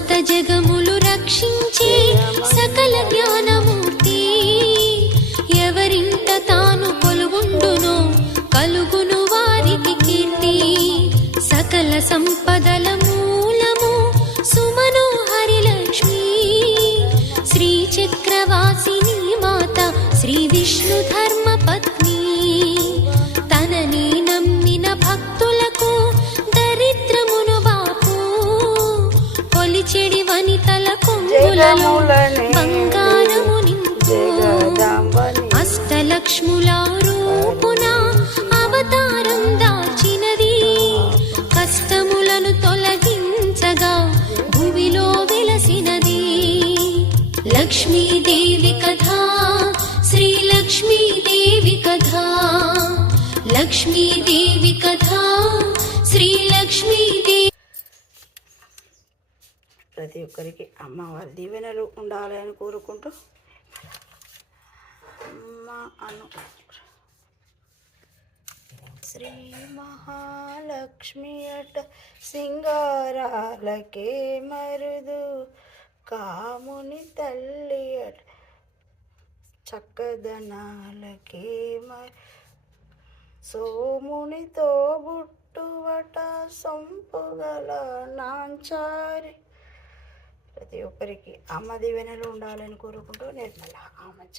సమస్త జగములు రక్షించే సకల జ్ఞానమూర్తి ఎవరింట తాను కొలువుండునో కలుగును వారికి కీర్తి సకల సంపదల మూలము సుమనోహరి లక్ష్మి శ్రీ చక్రవాసిని మాత శ్రీ విష్ణు ధర్మ పత్ని తనని నమ్మిన భక్తులకు దరిద్రమును బాపు కొలిచెడి వనితల కొంగులలో బంగారము నింపు అష్టలక్ష్ముల రూపున అవతారం దాచినది కష్టములను తొలగించగా భూమిలో వెలసినది లక్ష్మీదేవి కథ శ్రీ లక్ష్మీదేవి కథ లక్ష్మీదేవి కథ శ్రీ లక్ష్మీదేవి. ప్రతి ఒక్కరికి అమ్మవారి దీవెనలు ఉండాలని కోరుకుంటూ అమ్మ అను శ్రీ మహాలక్ష్మి అట సింగారాలకే మరుదు కాముని తల్లి అట చక్కదనాలకే సోమునితో బుట్టువట సొంపుగల నాంచారి. ప్రతి ఒక్కరికి అమ్మ దీవెనలు ఉండాలని కోరుకుంటూ నిర్మల ఆమచ్చ